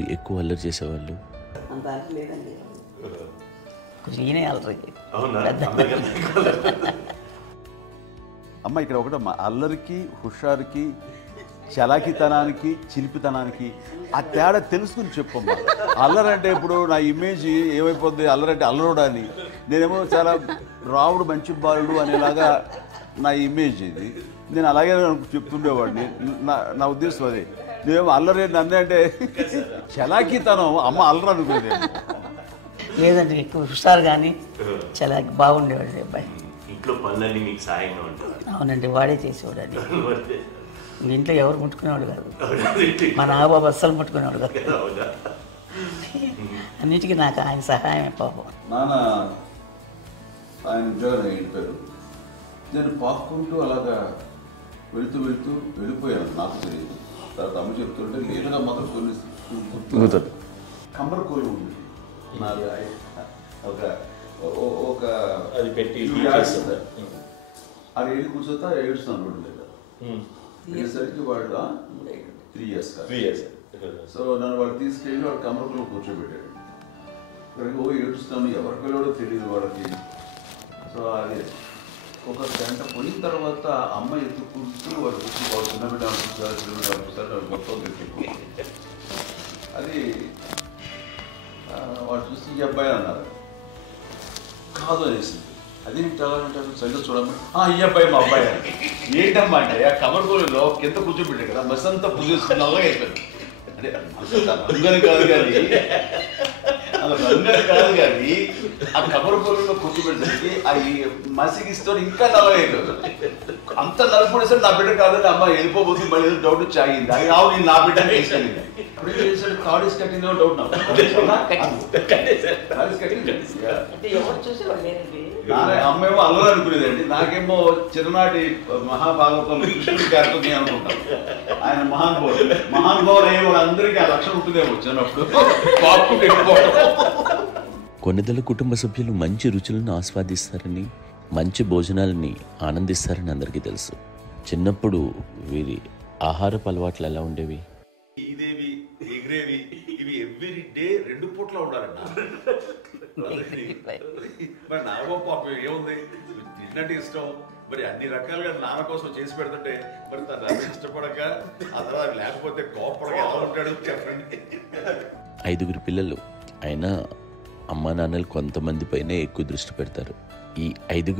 ఎక్కువ అల్లరి చేసేవాళ్ళు? అంత అల్లరి లేదండి. కొంచెం ఈయనే అల్లరి. అమ్మ ఇక్కడ ఒకటమ్మా, అల్లరికి హుషారుకి చలాకితనానికి చిలిపితనానికి ఆ తేడా తెలుసుకుని చెప్పమ్మా. అల్లరంటే ఇప్పుడు నా ఇమేజ్ ఏమైపోద్ది, అల్లరంటే అల్లరుడా అని. నేనేమో చాలా రావుడు మంచి బాలుడు అనేలాగా నా ఇమేజ్ ఇది. నేను అలాగే చెప్తుండేవాడిని. నా ఉద్దేశం అదే. నువ్వేమో అల్లరి నన్ను అంటే చలాకితనం అమ్మ అల్లరు అనుకునేది. లేదంటే ఎక్కువ హుషారు కానీ చాలా బాగుండేవాడు అబ్బాయి. ఇంట్లో పనులన్నీ మీకు సాయంగా ఉంటారు? అవునండి, వాడే చేసేవాడు. అది ఇంట్లో ఎవరు ముట్టుకునేవాడు కాదు. మా నాగబాబు అస్సలు ముట్టుకునేవాడు కాదు. అన్నిటికీ నాకు ఆయన సహాయమే పాపం. నాన్న ఆయన ఉద్యోగం అయిపోయారు. నేను పాక్కుంటూ అలాగా వెళుతూ వెళ్ళిపోయాను. నాకు తెలియదు. తర్వాత అమ్మ చెప్తుంటే లేదుగా మాత్రం కొన్ని గుర్తు కమ్మరకోలు ఉంది. నాకు ఒక అది పెట్టి అది వెళ్ళి కూర్చోతా ఏడుస్తున్నాను రోడ్డు దగ్గర. వెళ్ళేసరికి వాళ్ళు 3 years సో నన్ను వాళ్ళు తీసుకెళ్ళి వాడు కమ్మరకులో కూర్చోబెట్టాడు. ఇక్కడికి ఏడుస్తాను, ఎవరికి వెళ్ళాడో తెలియదు వాళ్ళకి. సో అది ఒక గంట పోయిన తర్వాత అమ్మ ఎత్తుకుంటూ వాడు కూర్చొని వాడు చిన్నబిడ్డ అనుకుంటారు మొత్తం ఎత్తుకు. అది వాడు చూసి ఈ అబ్బాయి అన్నారు. కాదు అనేసింది. అదేంటి అలా అంటారు, సరిగ్గా చూడమ్మా. ఈ అబ్బాయి మా అబ్బాయి అని. ఏంటమ్మా అంటే ఆ కమర్గోలులో కింద కూర్చోబెట్టాడు కదా, బస్ అంతా పూజేస్తుంది. అలాగే అయిపోయింది. అంటే రంగని కాదు కానీ ఆ కమర్గోలులో కూర్చోబెట్టడానికి ఆ మసిగిస్తూ ఇంకా నల్లగా అయిపోతుంది. అంత నలుపుడేసరి నా బిడ్డ కాదని అమ్మ వెళ్ళిపోబోతుంది. మళ్ళీ ఏదో డౌట్ వచ్చి ఆగింది. అది కావు నేను నా బిడ్డ తీసుకెళ్ళింది. అప్పుడు చేసాడు కాడీస్ కట్టిందో డౌట్ నాకు. అమ్మేమో అల్లరి అనుకునేదండి. నాకేమో చిన్ననాటి మహాభాగవతం కృష్ణుడి క్యారెక్టర్ నేను అనుకుంటాను. ఆయన మహానుభావులు అయ్యే వాళ్ళందరికీ ఆ లక్షణం ఉంటుందేమో వచ్చినప్పుడు. కొన్నిదల కుటుంబ సభ్యులు మంచి రుచులను ఆస్వాదిస్తారని, మంచి భోజనాలని ఆనందిస్తారని అందరికీ తెలుసు. చిన్నప్పుడు వీరి ఆహారపు అలవాట్లు ఎలా ఉండేవి? ఇదేవి ఎగిరేవి ఇవి ఎవ్రీ డే 2 పూట్ల ఉండాలంట. మరి నాగబాబు పాపం ఏముంది, తిన్నట్టు ఇష్టం. మరి అన్ని రకాలుగా నాన్న కోసం చేసి పెడుతుంటే మరి తను అది ఇష్టపడక ఆ తర్వాత లేకపోతే కోపడక ఎలా ఉంటాడు చెప్పండి. 5 పిల్లలు అయినా అమ్మా నాన్నలు కొంతమంది పైనే ఎక్కువ దృష్టి పెడతారు. ఈ 5